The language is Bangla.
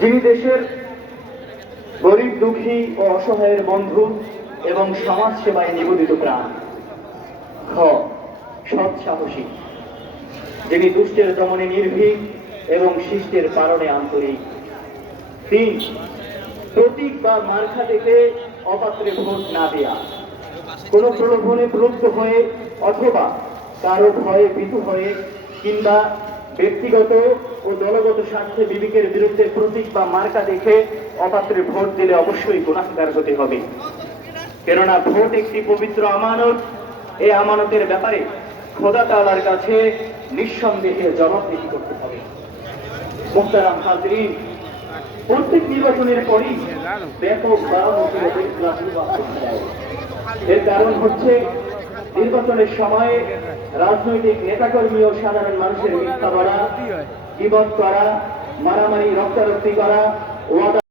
যিনি দেশের গরিব, দুঃখী ও অসহায়ের বন্ধু এবং সমাজ সেবায় নিবেদিত প্রাণ, খ, সৎ সাহসী, যিনি দুষ্টের দমনে নির্ভীক এবং শিষ্টের কারণে আন্তরিক। তিন, প্রতীক বা মার্কা দেখে অপাত্রে ভোট না দেয়া। কোন প্রলোভনে প্রলুব্ধ হয়ে অথবা কারও ভয়ে ভীতু হয়ে কিংবা ব্যক্তিগত ও দলগত স্বার্থে বিবেকের বিরুদ্ধে প্রতীক বা মার্কা দেখে অপাত্রে ভোট দিলে অবশ্যই গুণাকার হতে হবে। কেননা ভোট একটি পবিত্র আমানত। এই আমানতের ব্যাপারে খোদা তালার কাছে নিঃসন্দেহে জবাবদিহি করতে হবে। মোহতারাম হাজরিন, প্রত্যেক নির্বাচনের পরই ব্যাপক বারামতি এর কারণ হচ্ছে নির্বাচনের সময়ে রাজনৈতিক নেতাকর্মী ও সাধারণ মানুষের মিথ্যা করা জীবন করা, মারামারি, রক্তারক্তি করা ওয়াদা